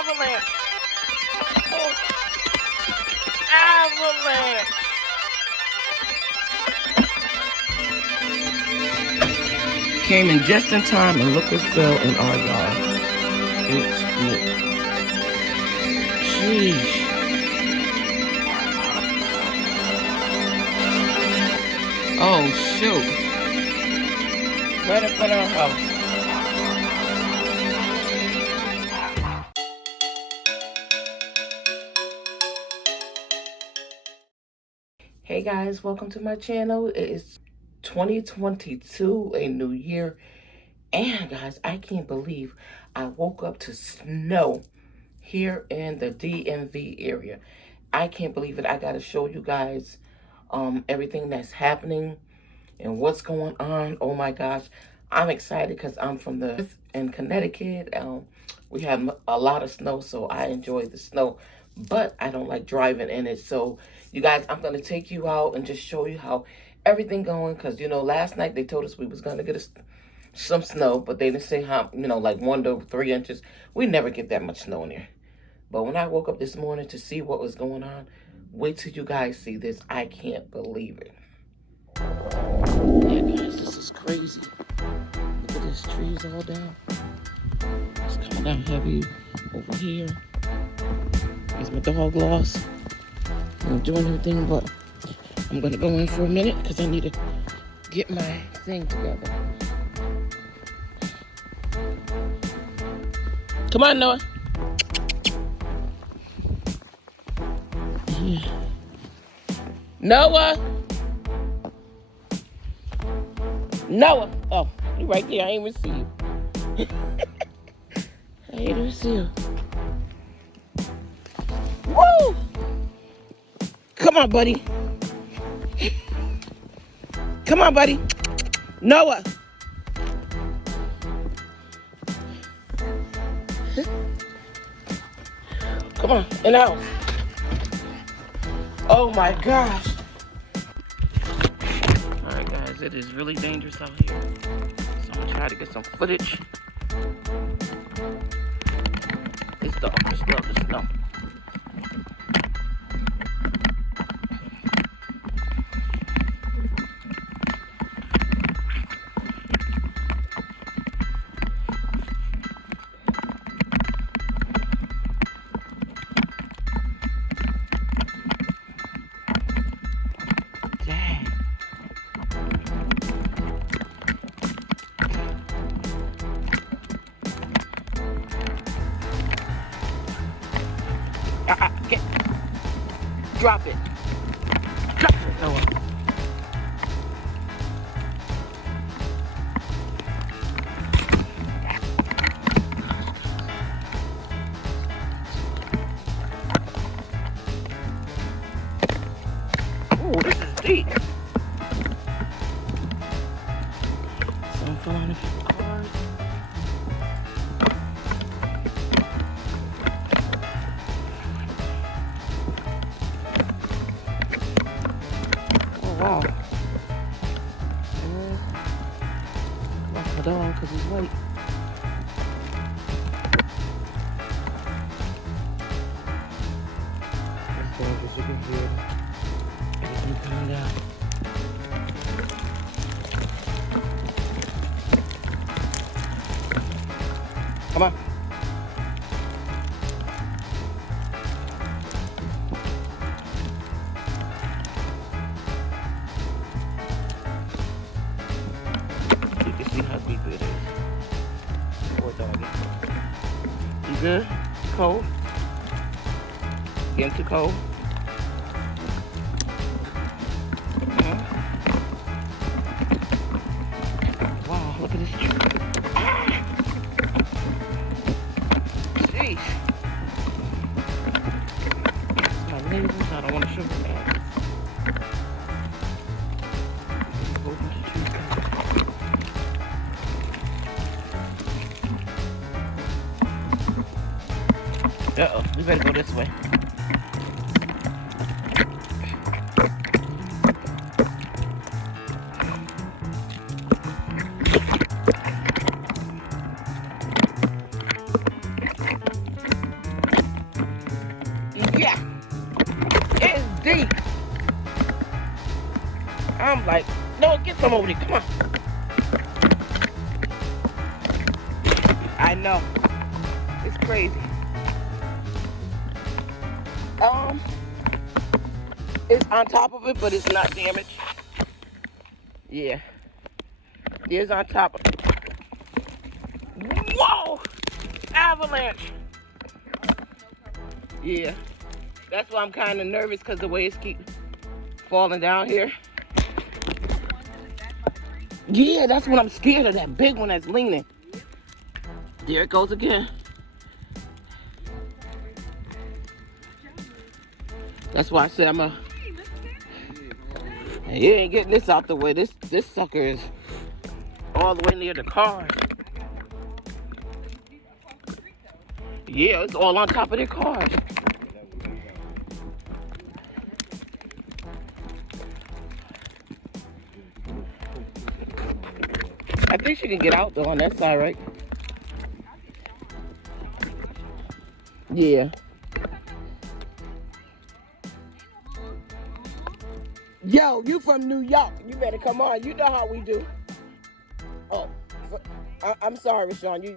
Avalanche. Oh, avalanche. Came in just in time and look what fell in our yard. It split. Jeez. Oh, shoot. Right in front of our house. Hey guys, welcome to my channel. It is 2022, a new year. And guys, I can't believe I woke up to snow here in the DMV area. I can't believe it. I got to show you guys everything that's happening and what's going on. Oh my gosh, I'm excited because I'm from in Connecticut. We have a lot of snow, so I enjoy the snow, but I don't like driving in it. So you guys, I'm going to take you out and just show you how everything going, because you know, last night they told us we was going to get some snow, but they didn't say how, you know, like 1 to 3 inches. We never get that much snow in here. But when I woke up this morning to see what was going on, wait till you guys see this. I can't believe it. Yeah, guys, this is crazy. Look at this, trees all down. It's coming down heavy over here. There's my dog lost. I'm doing everything, but I'm gonna go in for a minute because I need to get my thing together. Come on, Noah. Yeah. Noah! Noah! Oh, you right there. I ain't even see you. I ain't even see you. Woo! Come on, buddy. Come on, buddy. Noah! Come on, in the house. Oh my gosh. Alright guys, it is really dangerous out here. So I'm gonna try to get some footage. This dog just loves the snow. Drop it. Drop it, Noah. Ooh, this is deep. Some fell on a few cars. Wow. Lost my dog because he's white. This dog, as you can hear, everything coming down. Come on. See how deep it is. Poor doggy. You good? Cold? Getting too cold? Wow, look at this tree. Ah! Jeez. It's my neighbors. I don't want to show them that. Uh-oh, we better go this way. Come over here, come on. I know. It's crazy. It's on top of it, but it's not damaged. Yeah. It's on top of it. Whoa! Avalanche. Yeah. That's why I'm kind of nervous, because the way it's keep falling down here. Yeah, that's what I'm scared of, that big one that's leaning. There it goes again. That's why I said I'm a... You ain't getting this out the way. This sucker is all the way near the car. Yeah, it's all on top of their cars. I think she can get out though on that side, right? Yeah. Yo, you from New York. You better come on. You know how we do. Oh, I'm sorry, Sean. You.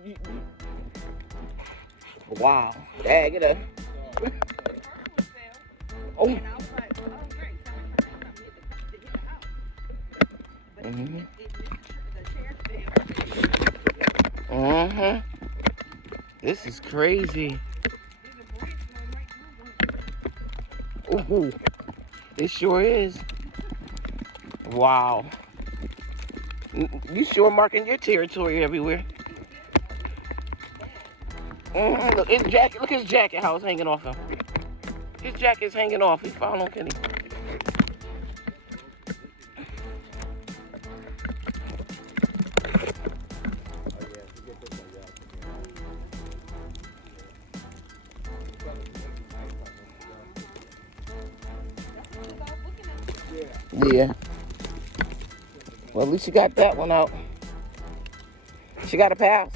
Wow. Dang it up. Oh. This is crazy. Ooh. It sure is. Wow. You sure marking your territory everywhere. Look, his jacket. Look at his jacket, how it's hanging off him. His jacket's hanging off. He's following Kenny. Yeah. Well, at least you got that one out. She got a pass.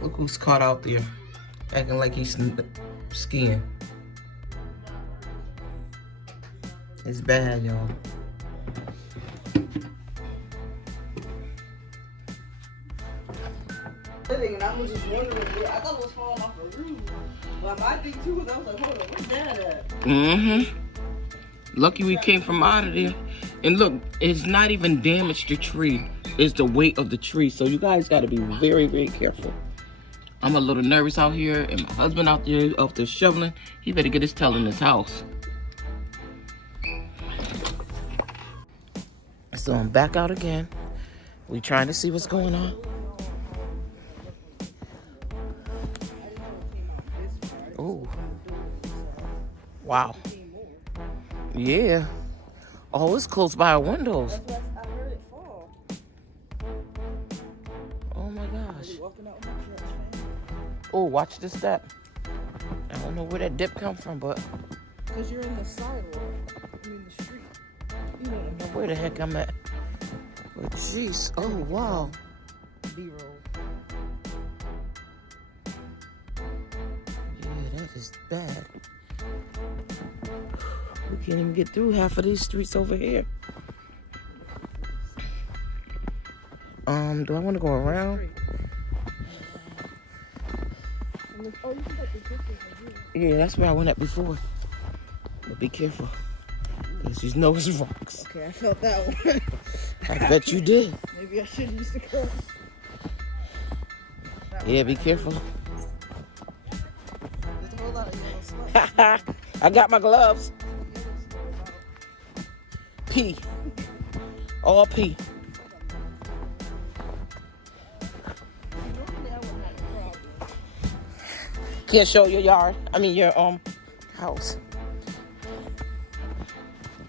Look who's caught out there, acting like he's skiing. It's bad, y'all. And I was just wondering, I thought it was falling off the roof. But my thing too was, I was like, hold on, where's that at? Lucky we came from out of there. And look, it's not even damaged the tree. It's the weight of the tree. So you guys got to be very, very careful. I'm a little nervous out here, and my husband out there shoveling. He better get his tail in his house. So I'm back out again. We trying to see what's going on. Oh. Wow. Yeah. Oh, it's close by our windows. I heard it fall. Oh my gosh. Oh, watch the step. I don't know where that dip come from, but... Because you're in the sidewalk. I mean the street. I don't know where the heck I'm at. But jeez. Oh, wow. B-roll. Yeah, that is bad. We can't even get through half of these streets over here. Do I want to go around? Yeah, that's where I went at before. But be careful, because you know it's rocks. Okay, I felt that one. I bet you did. Maybe I should use the curls. Yeah, be careful. There's a whole lot of yellow slush. I got my gloves. P. All P. Can't show your yard. I mean your house.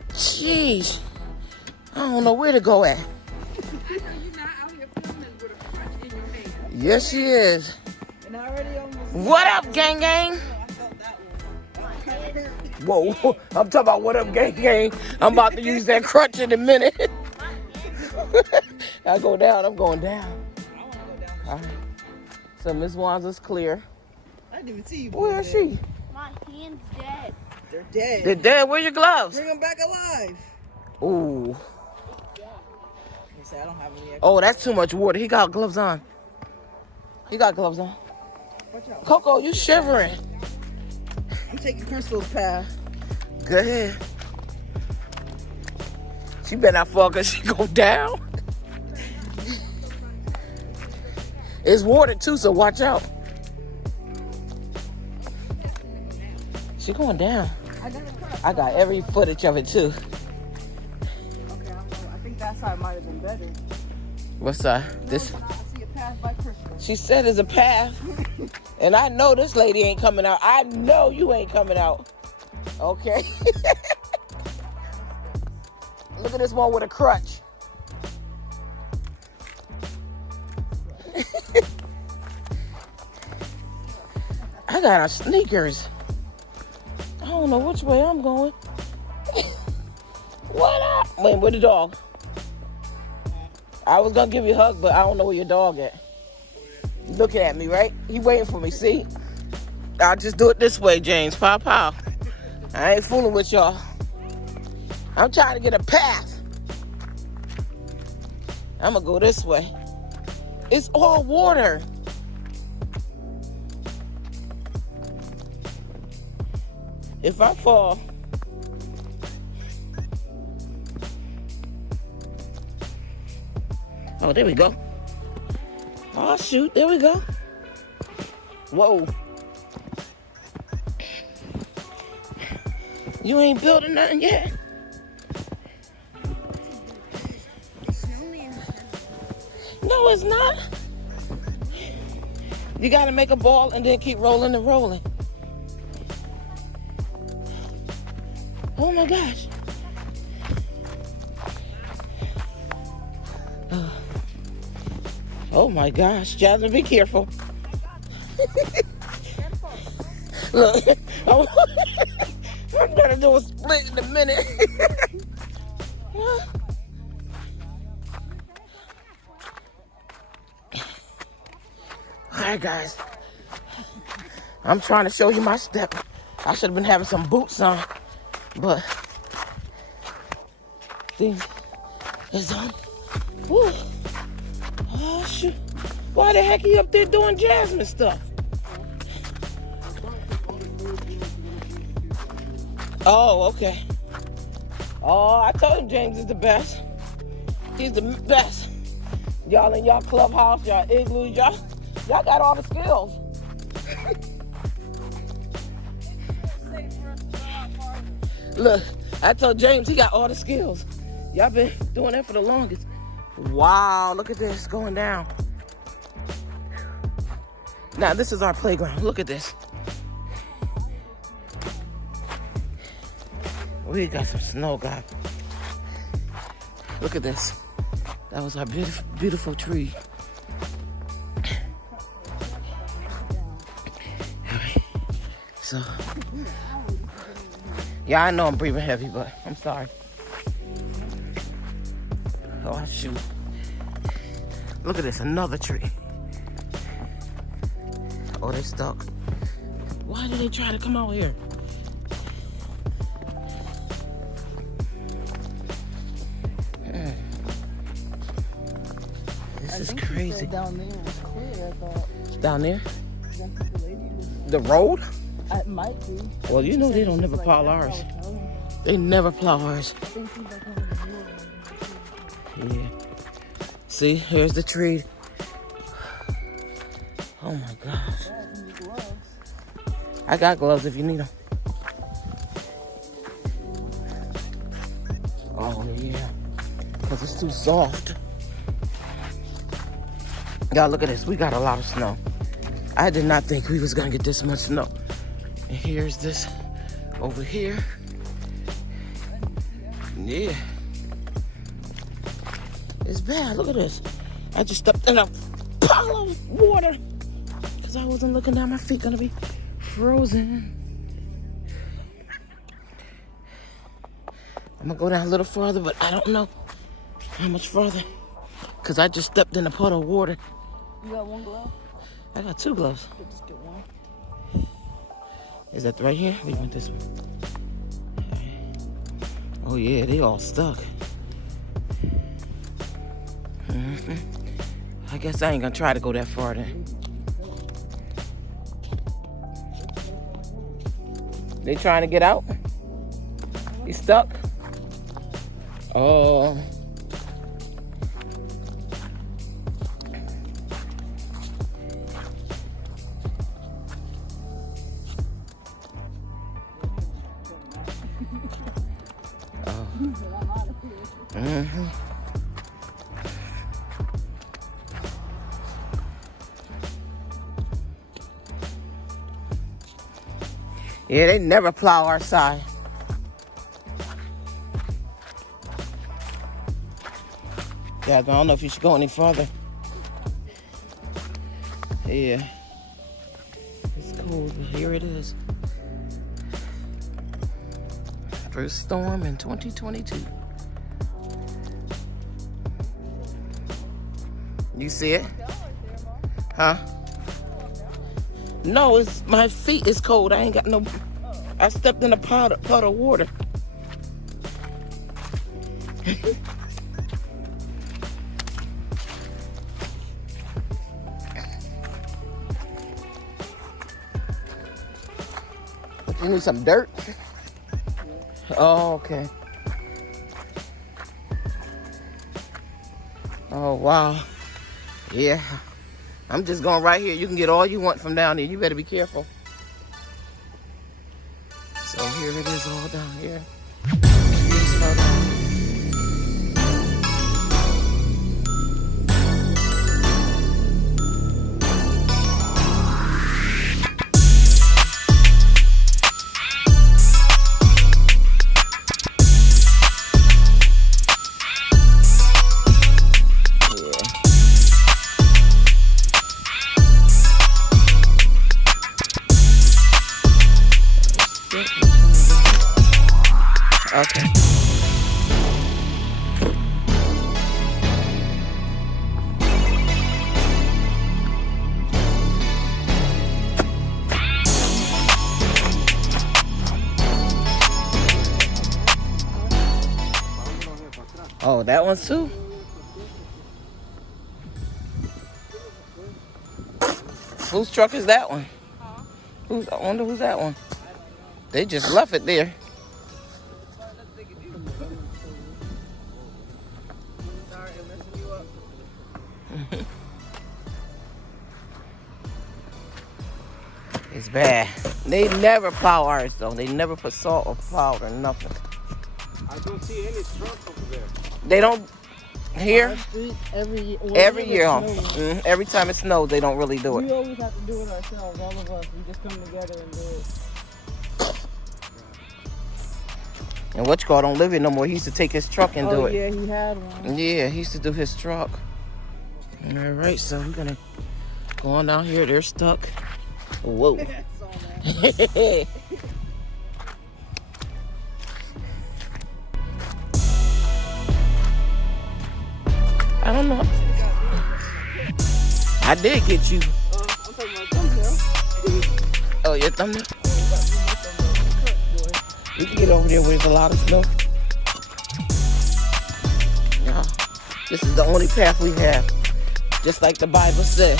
Jeez. I don't know where to go at. I know you're not out here filming with a crutch in your hand. Yes, she is. And I already almost... What up, gang gang? I felt that one. Whoa, I'm talking about what up, gang gang. I'm about to use that crutch in a minute. I go down, I'm going down. I want to go down. All right. So Miss Wanza's clear. I didn't even see you. Where is she? My hand's dead. They're dead. They're dead. Where your gloves? Bring them back alive. Ooh. say I don't have any extra. Oh, that's too much water. He got gloves on. He got gloves on. Watch out. Coco, you shivering. I'm taking Crystal's path. Go ahead. She better not fall because she go down. It's water too, so watch out. She going down. I got every footage of it too. Okay, I think that side might have been better. What side? This. I see a path by Crystal. She said there's a path. And I know this lady ain't coming out. I know you ain't coming out. Okay? Look at this one with a crutch. I got our sneakers. I don't know which way I'm going. What up? Wait, where the dog? I was gonna give you a hug, but I don't know where your dog at. Looking at me, right? He waiting for me, see? I'll just do it this way, James. Pow, pow. I ain't fooling with y'all. I'm trying to get a path. I'm gonna go this way. It's all water. If I fall, oh, there we go. Oh, shoot, there we go. Whoa. You ain't building nothing yet? No, it's not. You gotta make a ball and then keep rolling and rolling. Oh my gosh. Oh my gosh, Jasmine, be careful. Look, I'm gonna do a split in a minute. Alright guys, I'm trying to show you my step. I should have been having some boots on, but things is on. Woo. Oh shoot. Why the heck are you up there doing Jasmine stuff? Oh, okay. Oh, I told him James is the best. He's the best. Y'all in y'all clubhouse, y'all igloos, y'all got all the skills. Look, I told James he got all the skills. Y'all been doing that for the longest. Wow, look at this going down. Now this is our playground. Look at this. We got some snow, guys. Look at this. That was our beautiful, beautiful tree. All right. So, yeah, I know I'm breathing heavy, but I'm sorry. Oh, shoot. Look at this, another tree. Oh, they stuck. Why did they try to come out here? This is crazy. Down there was clear, I thought. Down there? The road? It might be. Well, you know they don't never plow ours. They never plow ours. Yeah. See, here's the tree. Oh my gosh. I got gloves if you need them. Oh yeah. Because it's too soft. Y'all look at this. We got a lot of snow. I did not think we was going to get this much snow. And here's this over here. Yeah. It's bad. Look at this. I just stepped in a pile of water because I wasn't looking down. My feet gonna be frozen. I'm gonna go down a little farther, but I don't know how much farther because I just stepped in a puddle of water. You got one glove? I got two gloves. You just get one. Is that right here? We went this one. Oh yeah, they all stuck. I guess I ain't gonna try to go that far then. They trying to get out? You stuck? Oh. Yeah, they never plow our side. Yeah, I don't know if you should go any farther. Yeah. It's cold, but here it is. First storm in 2022. You see it? Huh? No, it's my feet is cold. I ain't got no. I stepped in a pot of water. You need some dirt? Oh, okay. Oh, wow. Yeah. I'm just going right here. You can get all you want from down there. You better be careful. So here it is all down here. Okay. Oh, that one too? Whose truck is that one? I wonder who's that one? They just left it there. It's bad. They never plow ours though. They never put salt or plow or nothing. I don't see any trucks over there. They don't here Every year. Every time it snows, they don't really do it. We always have to do it ourselves, all of us. We just come together and do it. And Whatchcall don't live here no more. He used to take his truck and do it. Yeah, he had one. Yeah, he used to do his truck. All right, so we're gonna go on down here. They're stuck. Whoa. I don't know. I did get you. I'm talking about thumbnail. Oh, your thumbnail? We can get over there where there's a lot of snow. Yeah. This is the only path we have. Just like the Bible said.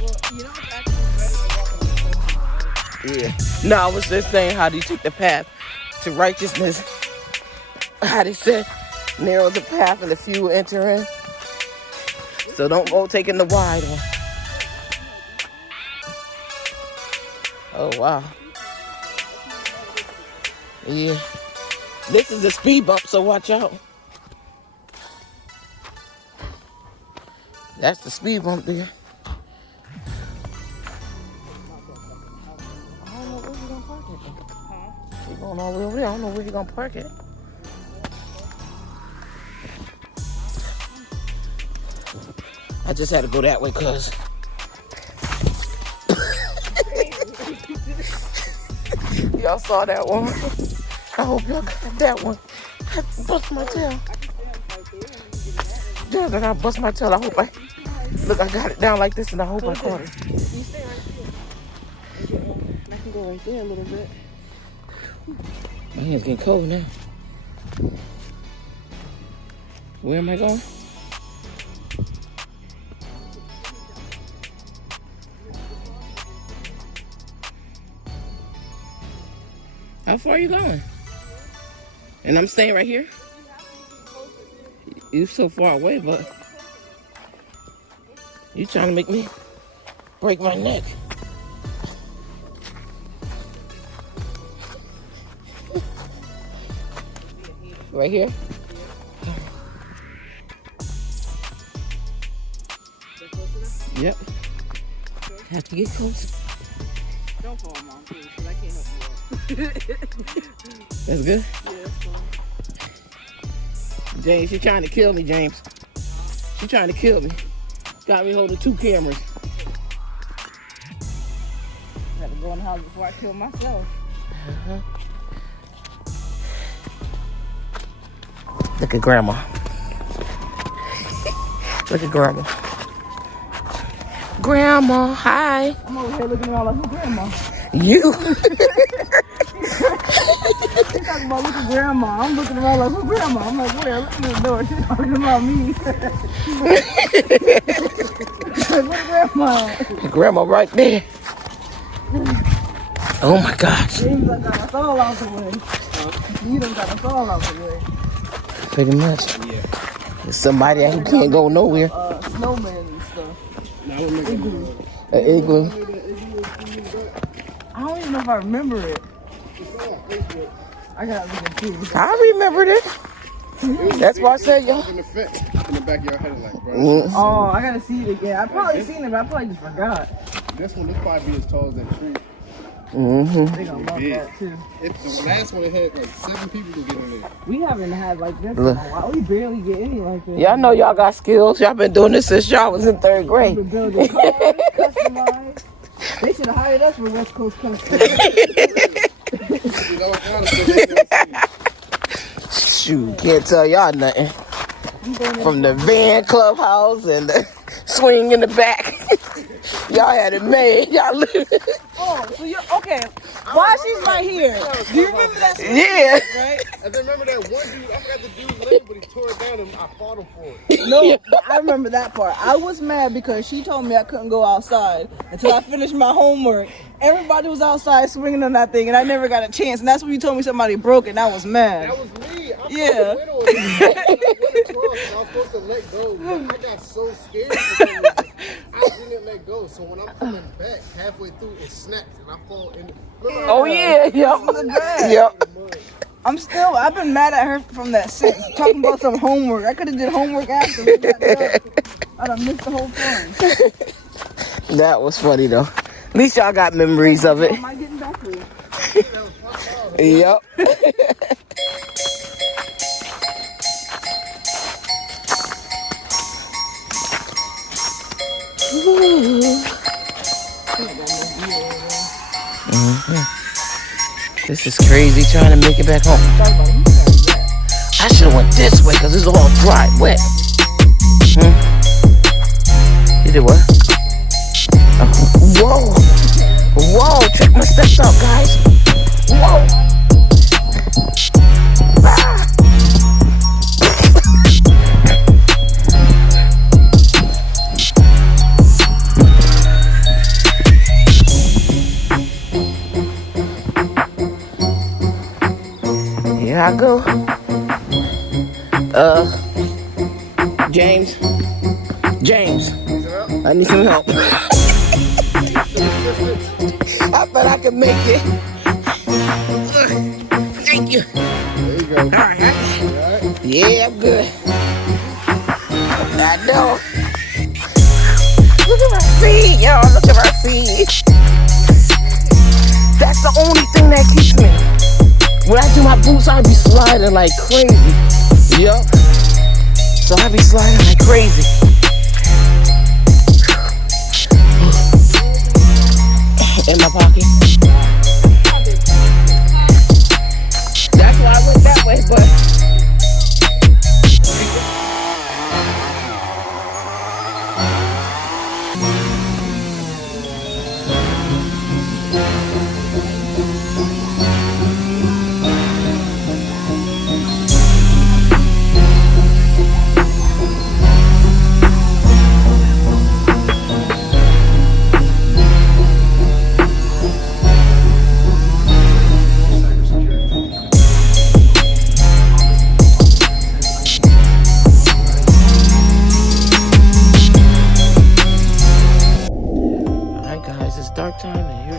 Well, you know, it's actually better than walking in the Yeah. No, I was just saying how do you take the path to righteousness? How they said, narrow the path and the few will enter in. So don't go taking the wide one. Oh, wow. Yeah. This is a speed bump, so watch out. That's the speed bump there. I don't know where you're going to park it. We're going all the way over there. I don't know where you're going to park it. I just had to go that way because y'all saw that one. I hope y'all got that one. I bust my tail. Yeah, I gotta bust my tail. I hope I got it down like this and I hope I caught it. You stay right there. I can go right there a little bit. My hand's getting cold now. Where am I going? How far are you going? And I'm staying right here? You're so far away, but you trying to make me break my neck. Right here? Yep. Have to get close. Don't fall, Mom, please, because I can't help you out. That's good? Yeah, that's fine. James, she trying to kill me, James. She trying to kill me. Got me holding 2 cameras. I had to go in the house before I kill myself. Look at Grandma. Look at Grandma. Grandma, hi. I'm over here looking around like, who Grandma? You. She's talking about, look at Grandma. I'm looking around like, who Grandma? I'm like, where? Look at the door. She's talking about me. Like, where Grandma at? Grandma right there. Oh my gosh. James done got us all out the way. You done got us all out the way. Pretty much. Yeah. There's somebody who can't go nowhere. Snowmen and stuff. Now we're making An igloo. I don't even know if I remember it. I gotta look and see. I remembered it. That's why I said, yo. in the fence in the backyard. Had it like, bro. Oh, I gotta see it again. I probably seen it, but I probably just forgot. This one, this probably be as tall as that tree. Mm-hmm. They gonna love that too. It's the last one. It had like 7 people to get in there. We haven't had like this in a Look. while. We barely get any like this. Y'all know y'all got skills. Y'all been doing this since y'all was in 3rd We've grade. been building cars, customized. They should have hired us for West Coast Custom. You know, kind of Shoot, can't tell y'all nothing. From the van clubhouse and the swing in the back. Y'all had it made. Y'all living. Oh, so you're okay. Why she's right here? Do you remember that? Yeah. Right? I remember that one dude. I forgot the dude's name, but he tore it down and I fought him for it. No, but I remember that part. I was mad because she told me I couldn't go outside until I finished my homework. Everybody was outside swinging on that thing, and I never got a chance. And that's when you told me somebody broke it, and I was mad. That was me. I Yeah. went on it. I went across and I was supposed to let go. But I got so scared. I didn't let go. So when I'm coming back halfway through, it snapped and I fall in. Oh yeah, yep. Yep. I've been mad at her from that since. Talking about some homework. I could have did homework after we got done. I'd have missed the whole fun. That was funny though. At least y'all got memories of it. Am I getting back to you? Yep. This is crazy trying to make it back home. I should have went this way because it's all dry, wet. You did what? Oh, whoa. Whoa, check my steps out, guys. Whoa. Ah. Here I go. James, I need some help. I thought I could make it. Thank you. There you go. All right. Yeah, I'm good. I know. Look at my feet, y'all. Look at my feet. That's the only thing that keeps me. When I do my boots, I be sliding like crazy. Yup. So I be sliding like crazy. In my pocket. That's why I went that way, but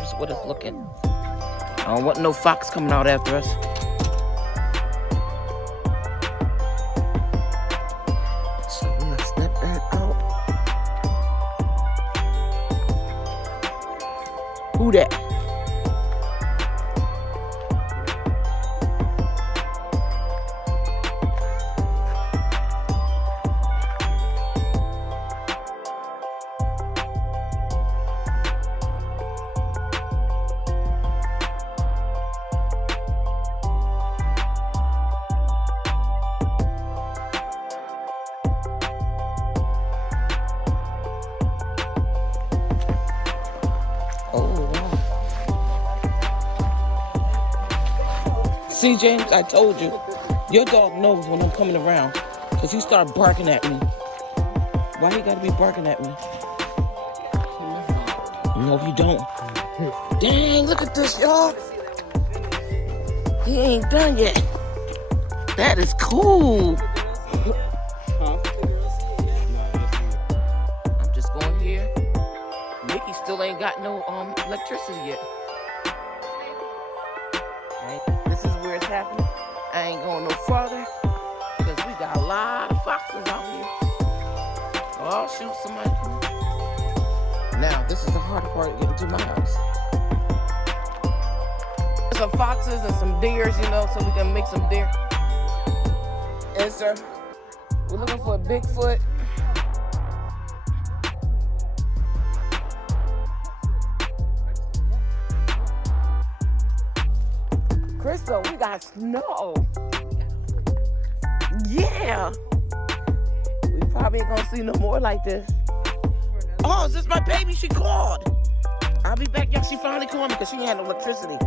is what it's looking. I don't want no fox coming out after us. So we're gonna step that out. Who that? See, James, I told you. Your dog knows when I'm coming around. Because he started barking at me. Why he gotta be barking at me? No, you don't. Dang, look at this, y'all. He ain't done yet. That is cool. I'm just going here. Mickey still ain't got no electricity yet. This is where it's happening. I ain't going no farther because we got a lot of foxes out here. So I'll shoot somebody. Now, this is the harder part of getting to my house. There's some foxes and some deers, you know, so we can make some deer. And sir, we're looking for a Bigfoot. Crystal, we got snow. Yeah. We probably ain't gonna see no more like this. Oh, is this my baby? She called. I'll be back. Yeah, she finally called me because she ain't had no electricity.